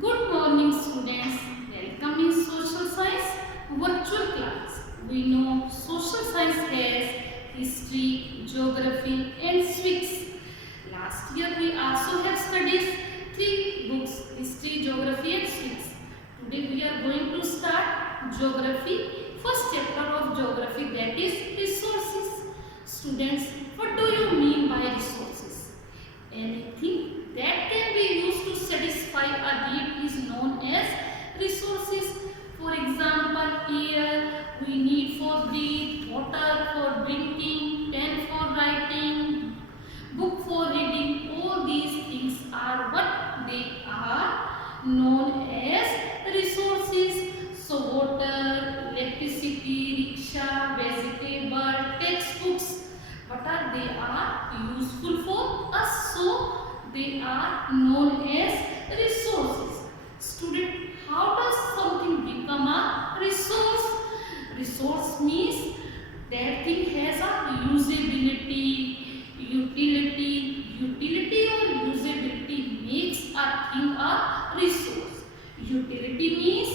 Good morning, students. Welcome in social science virtual class. We know social science has history, geography, and civics. Last year we also have studied three books: history, geography, and civics. Today we are going to start geography. First chapter of geography, that is resources. Students, what do you mean by resources? Anything that can be used to satisfy a need is known as resources. For example, air we need for breathe, water for drinking, pen for writing, book for reading. All these things are what they are known as resources. So water, electricity, rickshaw, vegetable, textbooks, what are they are useful for us, so they are known as resources. Student, how does something become a resource? Resource means that thing has a usability, utility. Utility or usability makes a thing a resource. Utility means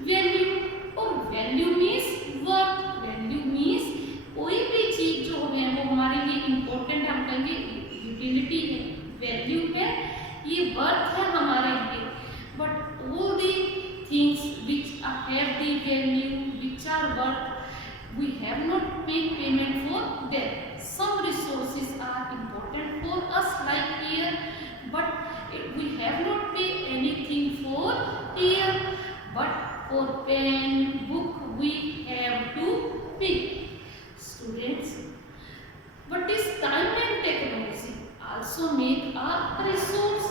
value और value means worth. Value means कोई भी चीज जो है वो हमारे लिए इम्पोर्टेंट, हम कहेंगे यूटिलिटी है, वैल्यू है, ये वर्थ है हमारे लिए. But all the things which have the value, which are worth, we have not paid payment for them. Some resources are important for us like air, but we have not paid anything for air. But for pen, book, we have to pay. Students, what is time and technology also make a resource?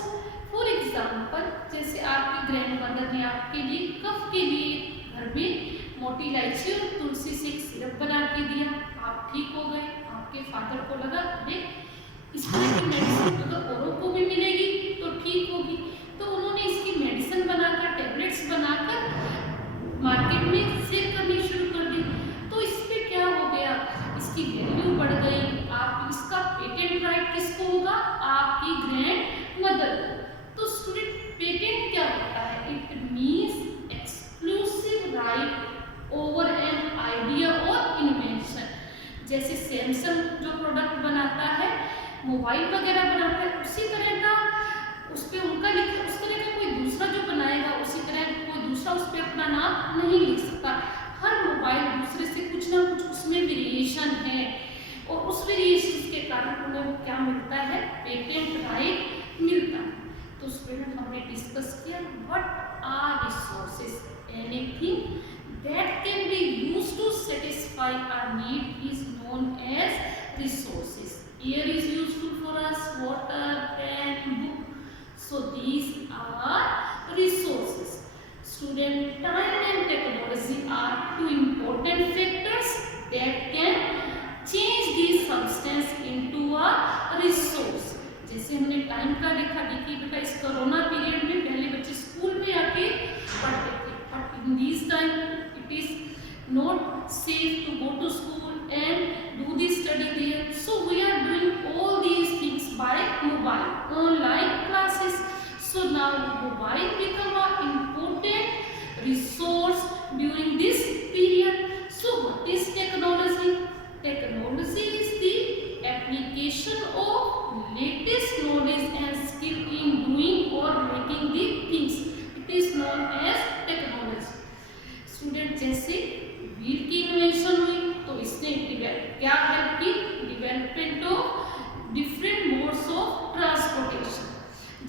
For example, जैसे आपकी ग्रैंडमदर ने आपके लिए कफ के लिए घर में मोटी इलायची और तुलसी से एक सिरप बना के दिया, आप ठीक हो गए. आपके फादर को लगा अरे इस तरह की मेडिसिन अगर औरों को भी मिलेगी तो ठीक होगी, तो उन्होंने इसकी मेडिसिन बनाकर, टैबलेट्स बनाकर मार्केट में सेल करनी शुरू कर दी. तो इस पे क्या हो गया, इसकी वैल्यू बढ़ गई. आप इसका पेटेंट राइट किसको होगा, आपकी ग्रैंड मदर. तो स्टूडेंट, पेटेंट क्या होता है? It means exclusive right over an idea और इन्वेंशन. जैसे सैमसंग जो प्रोडक्ट बनाता है, मोबाइल वगैरह बनाता है, उसी तरह का उस पर उनका लिखा, उस तरह का कोई दूसरा जो बनाएगा उसी तरह कोई दूसरा उस पर अपना नाम नहीं लिख सकता. हर मोबाइल दूसरे से कुछ ना कुछ उसमें वेरिएशन है, और उस वेरिएशन के कारण उन्हें क्या मिलता है, पेटेंट राइट मिलता है. तो स्टूडेंट, हमने डिस्कस किया what are resources. Anything that can be used to satisfy our need is known as resources. Air is useful for us, water, pen, book. So these are resources. Student, time and technology are two important factors that can change this substance into a resource. जैसे हमने टाइम का देखा, देखिए बेटा इस corona period में पहले बच्चे स्कूल में आके पढ़ते थे, but in this time it is not safe to go to school and do the study there. So we are doing all these things by mobile, online classes. So now mobile become an important resource during this period. So what is technology? Technology is the application of latest knowledge and skill in doing or making the things. It is known as technology. Student, जैसे wheel की invention हुई तो इसने क्या help की, development of different modes of transportation.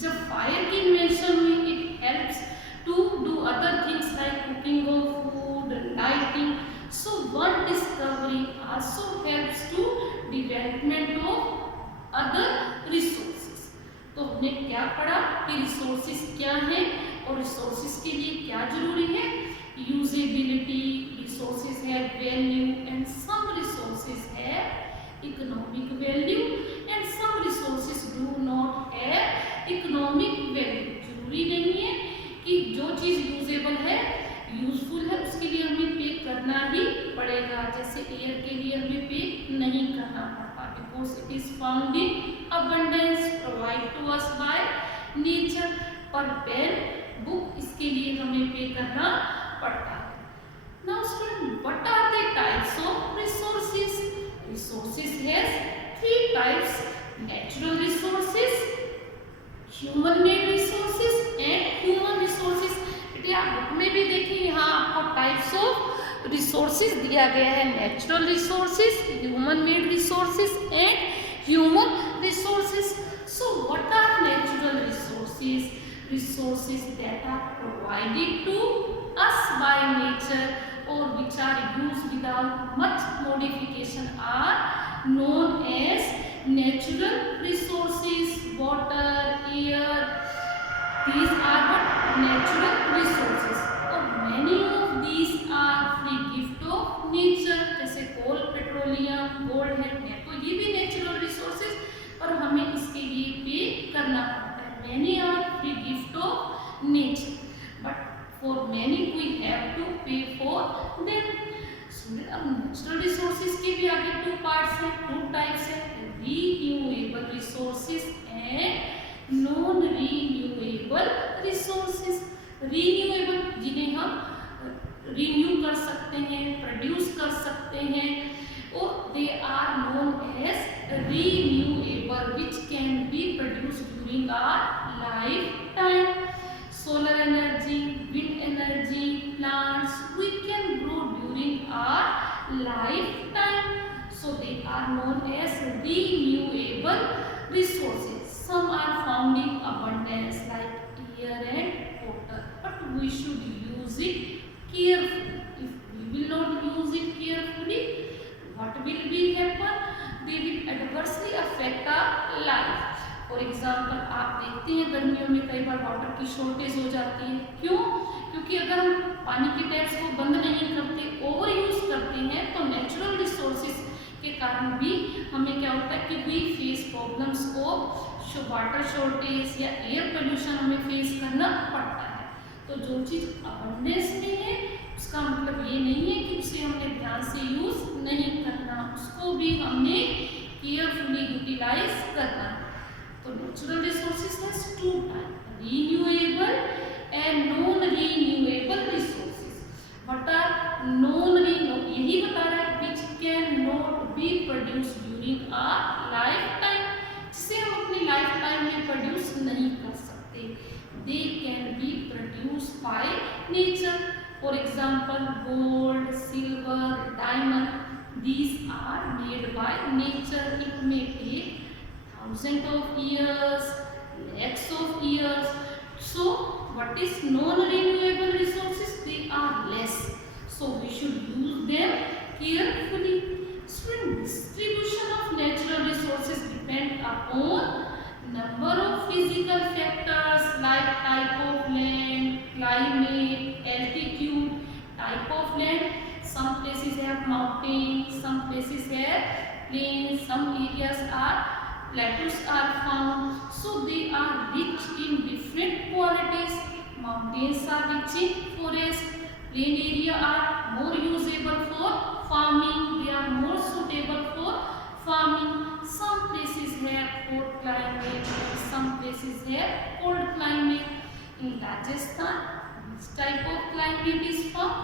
जब fire की invention हुई, it helps to do other things like cooking of food, lighting. So one discovery also helps to development of other resources. तो हमने क्या पढ़ा कि रिसोर्सेज क्या है और रिसोर्सेज के लिए क्या जरूरी है. Usability, resources have value, and some resources have economic value, and some resources do not have economic value. जरूरी नहीं है कि जो चीज़ यूजेबल है, यूजफुल है, उसके लिए हमें पे करना ही पड़ेगा. जैसे एयर के लिए हमें पे नहीं करना पड़ता, because it is found in abundance, provide to us by nature. पर पेन बुक इसके लिए हमें पे करना पड़ता है। Now student, what are the types of resources? Resources has three types: natural resources, human made resources and human resources. बेटे आप बुक में भी देखिए, यहाँ आपको टाइप्स ऑफ रिसोर्सेज दिया गया है: natural resources, human made resources and human resources. So what are natural resources? Resources that are provided to us by nature or which are used without much modification are known as natural resources. Water, air, these are what? Natural resources. और many of these are free gift of nature. जैसे कोल, petroleum, gold है तो ये भी natural resources, पर हमें इसके लिए पे करना पड़ता है। Many are free gift of nature, but for many we have to pay for them. अब नेचुरल रिसोर्सेज के भी आगे टू पार्ट्स हैं, टू टाइप्स हैं: renewable resources and non renewable resources. Renewable जिन्हें हम रिन्यू कर सकते हैं, प्रोड्यूस कर सकते हैं, और they are known as renewable, which can be produced during our lifetime. Solar energy, wind energy, plants we can grow during our lifetime, so they are known as renewable resources. Some are found in abundance like air and water, but we should use it carefully. If we will not use it carefully, what will be happen? They will adversely affect our life. For example आप देखते हैं गर्मियों में कई बार वाटर की शॉर्टेज हो जाती है। क्यों? क्योंकि अगर हम पानी के टैप्स को बंद नहीं करते, ओवर यूज करते हैं, तो नेचुरल रिसोर्सेज के कारण भी हमें क्या होता है कि वी फेस प्रॉब्लम्स को वाटर शॉर्टेज या एयर पोल्यूशन हमें फेस करना पड़ता है। तो जो चीज़ अबंडेंस में है उसका मतलब ये नहीं है कि उसे हमने ध्यान से यूज नहीं करना, उसको भी हमने केयरफुली यूटिलाइज करना। तो natural resources has two type: renewable and non renewable resources. What are non renewable? यही बता रहा है which can not be produced during our life time, जिसे हम अपनी लाइफ टाइम में प्रोड्यूस नहीं कर सकते। They can be produced by nature. For example, gold, silver, diamond, these are made by nature. It may take thousands of years, lakhs of years. So, what is non-renewable resources? They are less. So, we should use them carefully. So, distribution of natural resources depend upon number of physical factors like type of land, climate, altitude, type of land. Some places have mountains, some places have plains, some areas are plateaus are found. So they are rich in different qualities. Mountains are rich in forest. Plain area are more usable for farming. They are more suitable for farming. Some places have hot climate, some places have cold climate. In Rajasthan, which type of climate is found?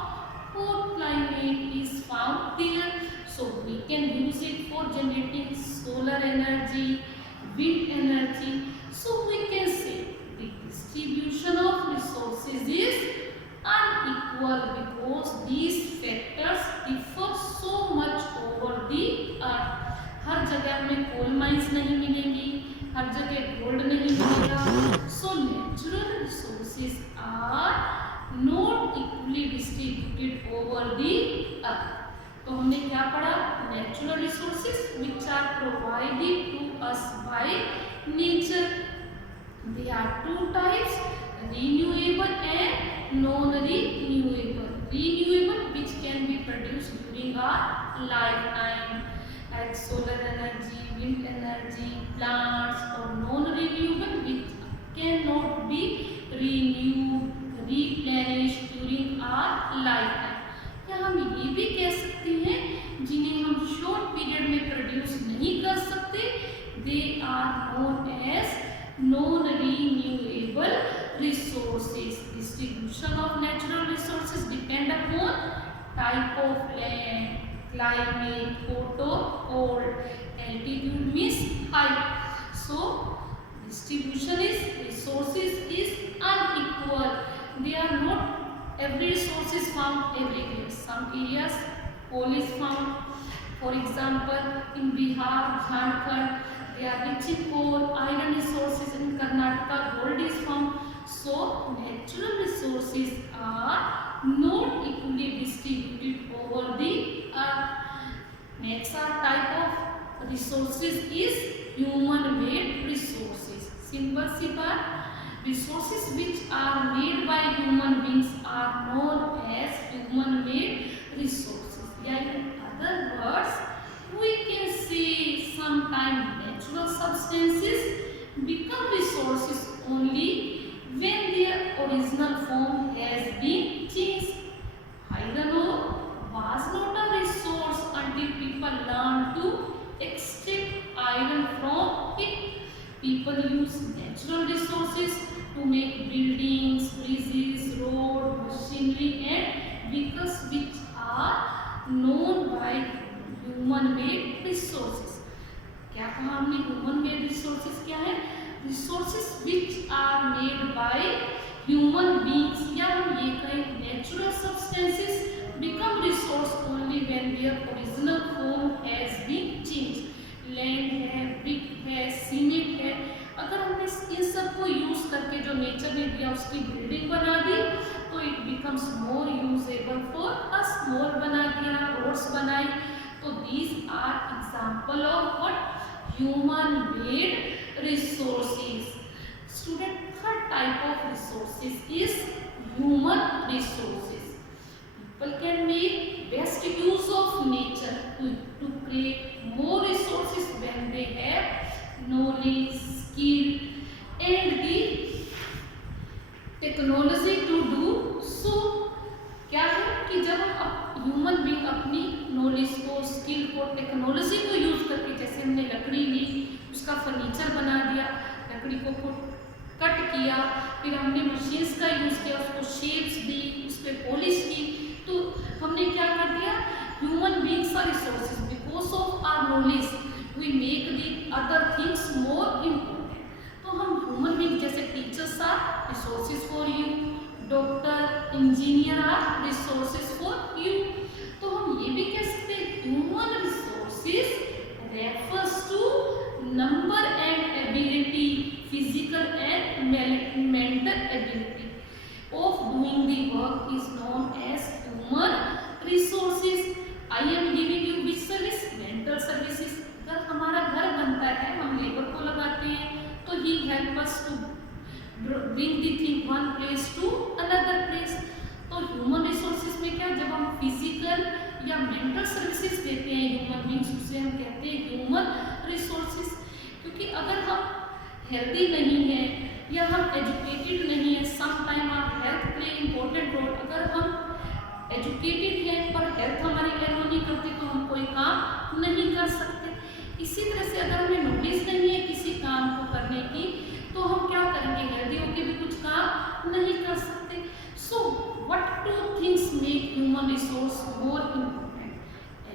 Hot climate is found there. So we can use it for generating solar energy, wind energy. So we can say the distribution of resources is unequal because these factors differ so much over the earth. हर जगह हमें coal mines नहीं मिलेंगी, हर जगह gold नहीं मिलेगा। So natural resources are not equally distributed over the earth. तो हमने क्या पढ़ा? Natural resources which are provided to us by nature. They are two types: renewable and non renewable. Renewable which can be produced during our life time like solar energy, wind energy, plants, or non-renewable which cannot be renewed, replenished during our lifetime. या हम ये भी कह सकते हैं जिन्हें हम short period में produce नहीं कर सकते, they are known as non-renewable resources. type of land, climate, hot or cold, altitude means height. So distribution is resources is unequal. They are not every resource is found everywhere. Some areas coal is found. For example, in Bihar, Jharkhand, they are rich in coal, iron resources. In Karnataka, gold is found. So natural resources are not equally distributed over the earth. Next type of resources is human-made resources. Simple सी बात, resources which are made by human beings are known as human-made resources. या in other words, we can see sometimes natural substances become resources only when their original form has been changed. Iron ore was not a resource until people learned to extract iron from it. People use natural resources to make buildings, bridges, road, machinery and vehicles which are known by human-made resources. क्या कहा हमने? human-made resources क्या है? Resources which are made by human beings, या हम ये कहें natural substances become resource only when their original form has been changed. Land है, ब्रिक है, सीमेंट है, अगर हमने इन सब को यूज करके जो नेचर ने दिया उसकी बिल्डिंग बना दी तो it becomes more usable for us. More बना दिया, रोड्स बनाई. तो these are example of what? Human made resources. Student, third type of resources is human resources. People can make best use of nature to create more resources when they have knowledge, skill and the technology to do so. क्या है कि जब हम human being अपनी नॉलेज को, स्किल को, टेक्नोलॉजी को यूज करके, जैसे हमने लकड़ी ली, उसका फर्नीचर बना दिया, लकड़ी को कट किया, फिर हमने मशीन्स का यूज किया, उसको शेप्स दी, उस पर पॉलिश की, तो हमने क्या कर दिया? Human beings are resources. Because of our knowledge we make the other things more important. तो हम ह्यूमन बीइंग जैसे teachers are resources for you, doctor, engineer are resources for you. तो हम ये भी कह सकते हैं human resources refers to number and ability, physical and mental ability of doing the work is known as human resources. I am giving you which service? Mental services. अगर हमारा घर बनता है, हम लेबर को लगाते हैं, तो he help us to bring the thing one place to another place. तो human resources में क्या, जब हम physical या mental services देते हैं human beings, उसे हम कहते हैं human resources. क्योंकि अगर हम हेल्दी नहीं है या हम एजुकेटेड नहीं है, some time our health play important role. अगर हम एजुकेटेड हैं पर हेल्थ हमारी एलो नहीं करती तो हम कोई काम नहीं कर सकते. इसी तरह से अगर हमें नॉलेज नहीं है किसी काम को करने की तो हम क्या करेंगे? हेल्दी होकर भी कुछ काम नहीं कर सकते. So what two things make human resource more important?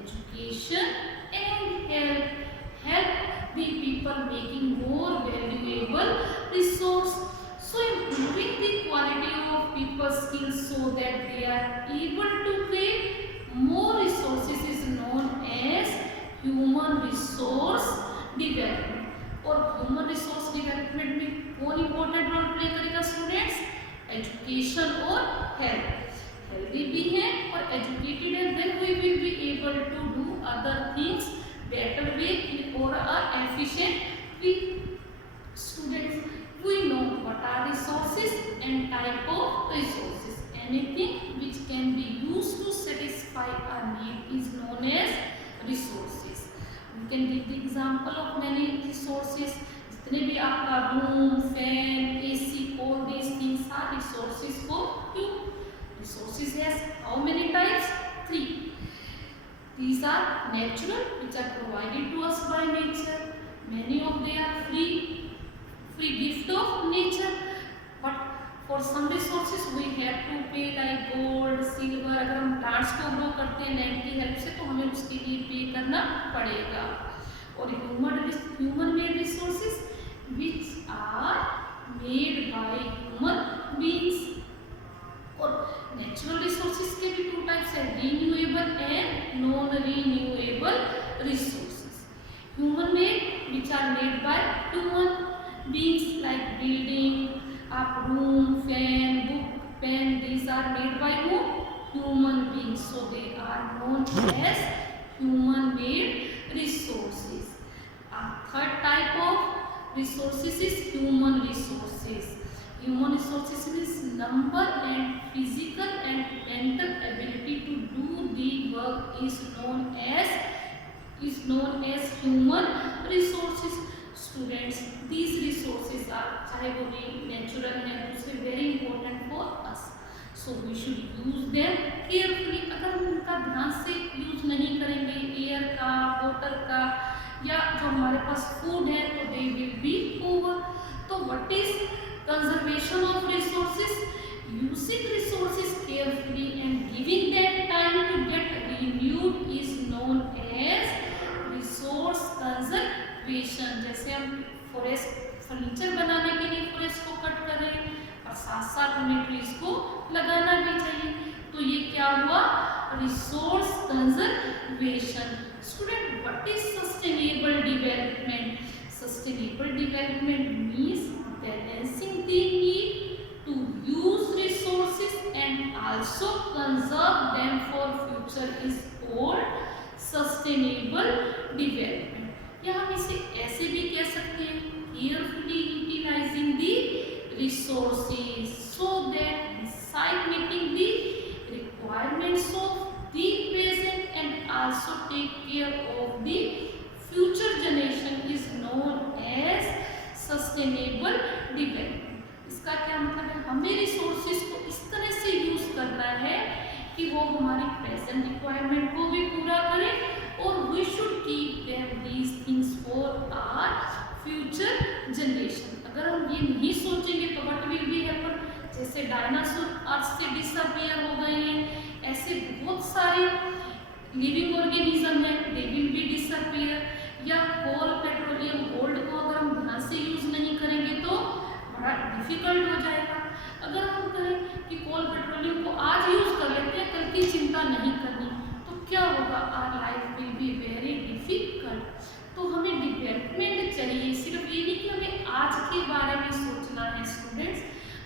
Education and health. Help the people making more valuable resource. So improving the quality of people's skills so that they are able to create more resources is known as human resource development. और human resource development में कौन important role play करेगा students? Education और health. Healthy भी है और एजुकेटेड है, then we will be able to do other things better way or a efficient way. Students, we know what are resources and type of resources. Anything which can be used to satisfy our need is known as resources. We can give the example of many resources. जितने भी आपका room, fan, AC, all these things are resources for you. Resources has how many types? 3. These are natural, which are provided to us by nature. Many of them are free gift of nature. But for some resources we have to pay like gold, silver। अगर हम प्लांट्स को ग्रो करते हैं लैंड की हेल्प से तो हमें उसके लिए पे करना पड़ेगा। और human made resources which are made by human beings. और नेचुरल रिसोर्सेज के भी टू टाइप्स है, renewable and non renewable resources. Human made which are made by human beings like building up room, fan, book, pen, these are made by who? Human beings, so they are known as human made resources. A third type of resources is human resources. Human resources means number and physical and mental ability to do the work is known as human resources. Students, these resources are, चाहे वो natural है, दूसरे very important for us, so we should use them carefully. अगर हम उनका ध्यान से यूज नहीं करेंगे, एयर का, वाटर का, या जो हमारे पास फूड है, तो दे विल बी ओवर। तो what is conservation of resources? Using resources carefully and giving them time to get renewed is known as resource conservation. जैसे हम फॉरेस्ट फर्नीचर बनाने के लिए फॉरेस्ट को कट कर रहे हैं और साथ साथ हमें ट्रीज को लगाना भी चाहिए, तो ये क्या हुआ? Resource conservation. Student, what is sustainable development? Sustainable development means balancing the need to use resources and also conserve them for future is called sustainable development. या हम इसे ऐसे भी कह सकते हैं, carefully utilising the resources so that beside meeting the requirements of the present and also take care of the future generation is known as sustainable development। इसका क्या मतलब है? हमें रिसोर्सेज को इस तरह से यूज करना है कि वो हमारी प्रेजेंट रिक्वायरमेंट को भी पूरा करें, और we should keep them these things for our future generation. अगर हम ये नहीं सोचेंगे तो व्हाट विल बी हैपन? जैसे डायनासोर अर्थ से डिसअपियर हो गए हैं, ऐसे बहुत सारे लिविंग ऑर्गेनिज्म है, दे विल बी डिसअपियर। या कोल, पेट्रोलियम, गोल्ड को अगर हम ध्यान से यूज नहीं करेंगे तो बड़ा डिफिकल्ट हो जाएगा। अगर हम कहें कि कोल पेट्रोलियम को आज यूज कर लेते हैं, कल की चिंता नहीं करनी, तो क्या होगा? Our life will be very difficult. तो हमें डेवलपमेंट चाहिए, सिर्फ ये नहीं कि हमें आज के बारे में सोचना है। स्टूडेंट्स,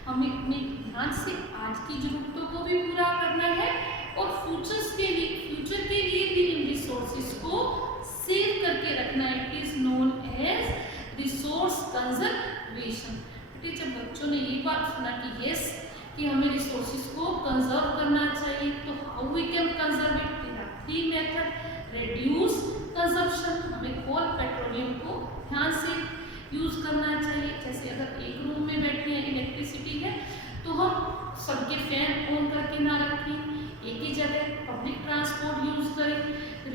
हमें अपने ध्यान से आज की जरूरतों को भी पूरा करना है और फ्यूचर के लिए भी इन रिसोर्सेज को सेव करके रखना है। It is known as resource conservation. जब बच्चों ने ये बात सुना कि यस, कि हमें रिसोर्सेज को कंजर्व करना चाहिए, तो how we can conserve it? There are 3 method. Reduce consumption, हमें कोल पेट्रोलियम को ध्यान से यूज करना चाहिए। जैसे अगर एक रूम में बैठे हैं, इलेक्ट्रिसिटी है, तो हम सबके फैन ऑन करके ना रखें, एक ही जगह पब्लिक ट्रांसपोर्ट यूज करें।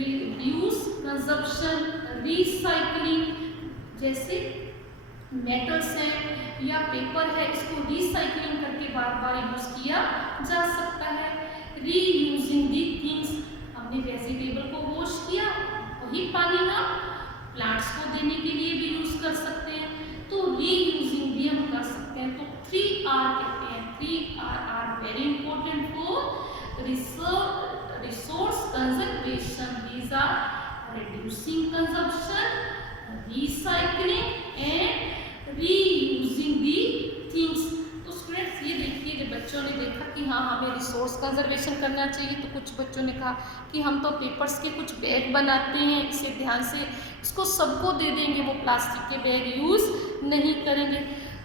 रिड्यूस कंजप्शन, रिसाइकलिंग, जैसे मेटल्स है या पेपर है, इसको रिसाइकलिंग करके बार बार यूज किया जा सकता है। रीयूजिंग दी थिंग्स, हमने वेजिटेबल को वॉश किया, वही पानी हम प्लांट्स को देने के लिए भी यूज कर सकते हैं, तो रीयूजिंग भी हम कर सकते हैं। तो 3R कहते हैं, 3R are very important for resource conservation. These are reducing consumption, recycling and reusing the things. तो स्टूडेंट्स, ये देखिए, जब बच्चों ने देखा कि हाँ हमें रिसोर्स कंजर्वेशन करना चाहिए, तो कुछ बच्चों ने कहा कि हम तो पेपर्स के कुछ बैग बनाते हैं, इसे ध्यान से इसको सबको दे देंगे, वो प्लास्टिक के बैग यूज़ नहीं करेंगे।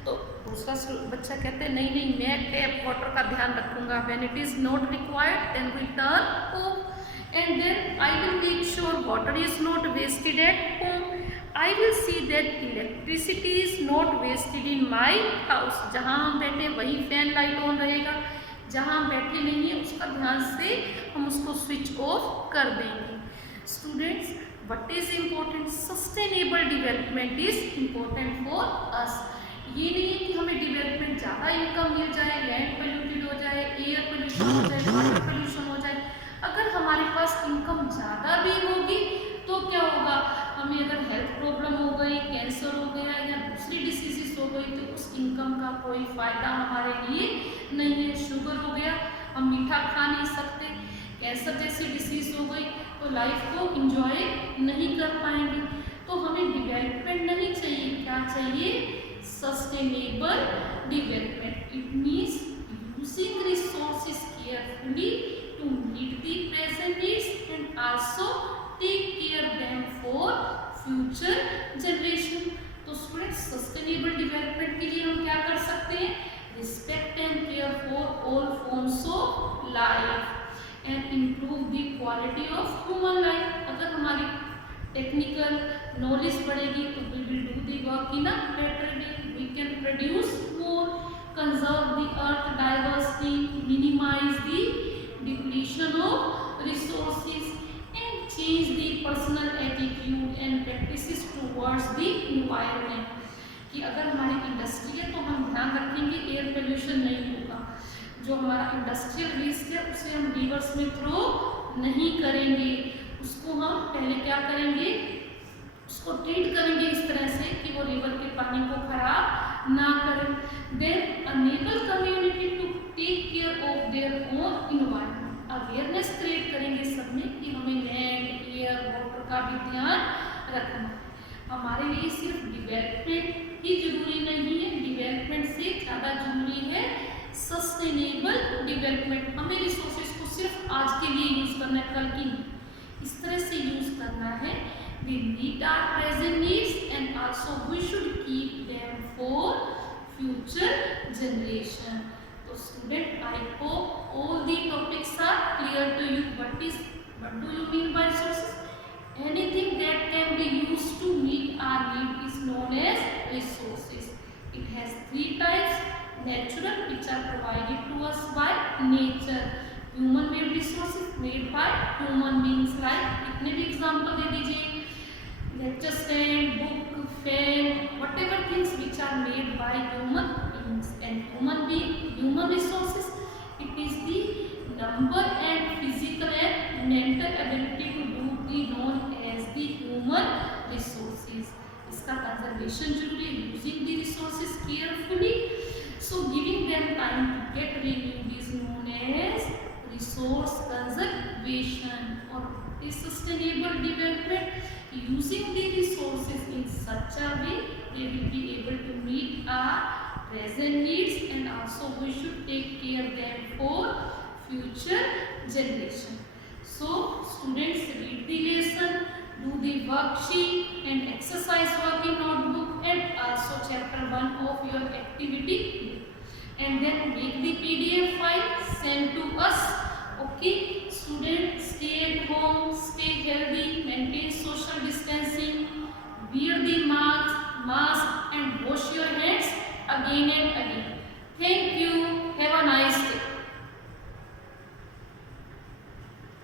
तो दूसरा बच्चा कहते हैं नहीं नहीं, मैं टैप वाटर का ध्यान रखूँगा, when it is not required then we turn off, and then I will make sure water is not wasted at home. I will see that electricity is not wasted in my house. जहाँ हम बैठे वही fan light on रहेगा, जहाँ हम बैठे नहीं है उसका ध्यान से हम उसको स्विच ऑफ कर देंगे। Students, what is important? Sustainable development is important for us. ये नहीं है कि हमें डेवलपमेंट ज़्यादा इनकम मिल जाए, लैंड पोल्यूटेड हो जाए, एयर पोल्यूशन हो जाए, वाटर पोल्यूशन हो जाए। अगर हमारे पास इनकम ज़्यादा भी होगी तो क्या होगा, हमें अगर हेल्थ प्रॉब्लम हो गई, कैंसर हो गया या दूसरी डिसीजेस हो गई तो उस इनकम का कोई फ़ायदा हमारे लिए नहीं है। शुगर हो गया, हम मीठा खा नहीं सकते, कैंसर जैसी डिसीज हो गई तो लाइफ को इंजॉय नहीं कर पाएंगे। तो हमें डेवलपमेंट नहीं चाहिए, क्या चाहिए, sustainable development. It means using resources carefully to meet the present needs and also take care them for future generation। तो स्टूडेंट्स सस्टेनेबल डेवलपमेंट के लिए हम क्या कर सकते हैं, respect and care for all forms of life and improve the quality of human life. अगर हमारी टेक्निकल नॉलेज बढ़ेगी तो we will do the work in a better way, we can produce more, conserve the earth diversity, minimise the depletion of resources and change the personal attitude and practices towards the environment। कि अगर हमारी इंडस्ट्री है तो हम ध्यान रखेंगे air pollution नहीं होगा, जो हमारा इंडस्ट्रियल वेस्ट है उसे हम रिवर्स में थ्रो नहीं करेंगे, उसको हम पहले क्या करेंगे, उसको ट्रीट करेंगे इस तरह से कि वो रिवर के पानी को खराब ना करें। Then enable community to take care of their own environment. Awareness create करेंगे सब में कि हमें लैंड, एयर, वाटर का भी ध्यान रखना। हमारे लिए सिर्फ डेवलपमेंट ही जरूरी नहीं है, डेवलपमेंट से ज़्यादा जरूरी है सस्टेनेबल डेवलपमेंट। हमें रिसोर्सेज को सिर्फ आज के लिए यूज़ करना है, कल की नहीं, इस तरह से यूज़ करना है। We meet our present needs and also we should keep them for future generation। तो student, I hope all the topics are clear to you। What do you mean by resources? Anything that can be used to meet our need is known as resources। It has three types: natural, which are provided to us by nature; human made resources, made by human beings, like कितने भी एग्जाम्पल दे दीजिए, lecture stand, book, fan, whatever things which are made by human beings। And human resources, it is the number and physical and mental ability to do the known as the human resources। इसका कंजर्वेशन जरूरी है, using the resources carefully, so giving them time to get renewed is known as resource conservation। और sustainable development, using the resources in such a way they will be able to meet our present needs and also we should take care them for future generation। So students, read the lesson, do the worksheet and exercise work in notebook and also chapter 1 of your activity book, and then make the PDF file, send to us। Okay students, stay at home, stay healthy।